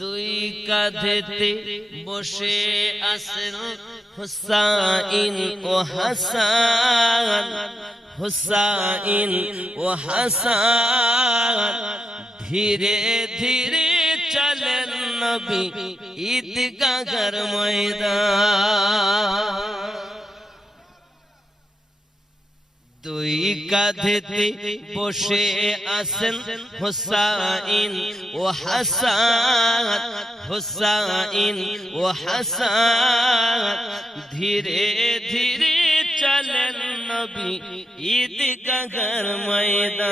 দুই কাঁধেতে বসে আছেন হুসাইন ও হাসান, হুসাইন ও হাসান। ধীরে ধীরে চলেন নবী ঈদগাহর ময়দান। দুই কাঁধেতে বসে আছেন হুসাইন ও হাসান, হুসাইন ও হাসান। ধীরে ধীরে চলেন নবী ঈদগাহর ময়দান।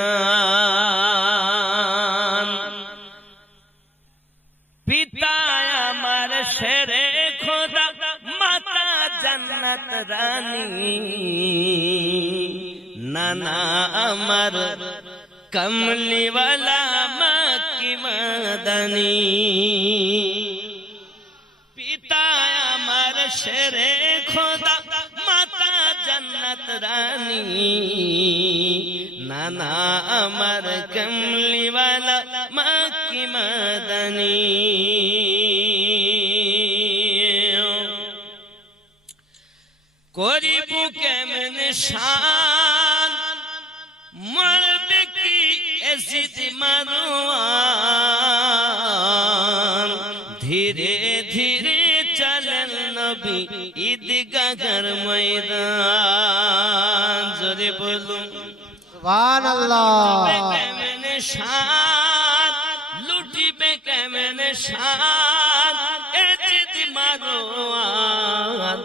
পিতা আমার শেরে খোদা, মাতা জান্নাত রানী, নানা আমার কমলিওয়ালা মক্কি মাদানী। পিতা আমার শেরে খোদা, মাতা জান্নাত রানী, নানা আমার কমলিওয়ালা মক্কি মাদানী। করিব কেমন শান, মরবে কি এসিদ মারওয়ান। ধীরে ধীরে চলেন নবী ঈদগাহর ময়দান। জোরে বলুন সুবহানাল্লাহ। কেমন শান, লুটিবে কেমন শান এসিদ মারওয়ান।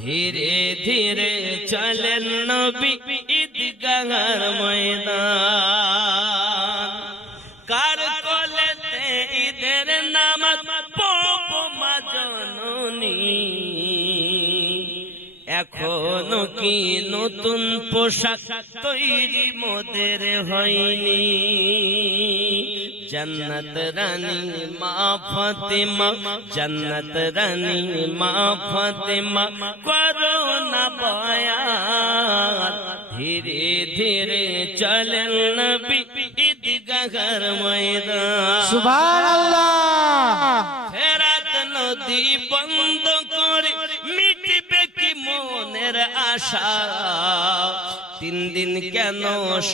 ধীরে ধীরে চলেন নবী ঈদগাহর ময়দান। কার কোলেতে ঈদের নামাজ পড়বো মা জননী, এখনো কি নতুন পোশাক তৈরি মোদের হয়নি। জান্নাত রানী মা ফাতেমা, জান্নাত রানী মা ফাতেমা করো না বয়ান। ধীরে ধীরে চলেন নবী ঈদগাহর ময়দান। সুবহানাল্লাহ। ফেরাত নদী বন্ধ করে মিটবে কি মনের আশা। 3 দিন কেন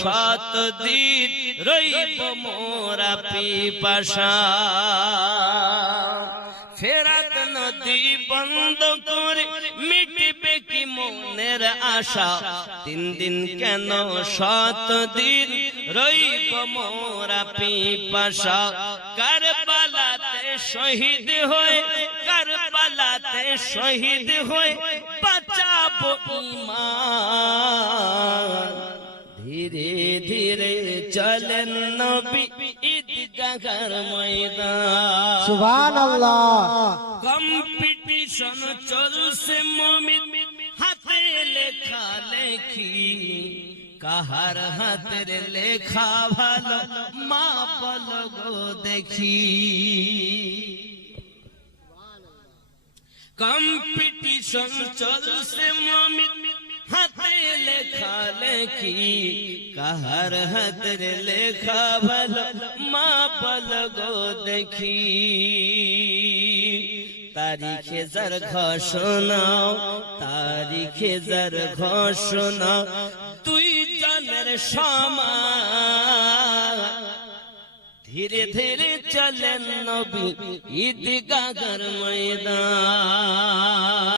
7 দিন রইব মোরা পিপাসা। ফেরাত নদী বন্ধ করে মিটবে কি মনের আশা। 3 দিন কেন 7 দিন রইব মোরা পিপাসা। কারবালাতে শহীদ হয়ে, কারবালাতে শহীদ হয়ে বাঁচাবো ঈমান। ধীরে ধীরে চলেন নবী ঈদগাহর ময়দান। সুবহানাল্লাহ। কম্পিটিশন চলছে মুমিন হাতে লেখা লেখি। কাহার হাতের লেখা ভালো মা বলো গো দেখি। কম্পিটিশন চলছে মুমিন হাতে লেখা লেখি। কাহার হাতের লেখা ভালো মা বলো গো দেখি। তারিখে যার ঘোষণা, তারিখে যার ঘোষণা, তুই জানের সমান। ধীরে ধীরে চলেন নবী ঈদগাহর ময়দান।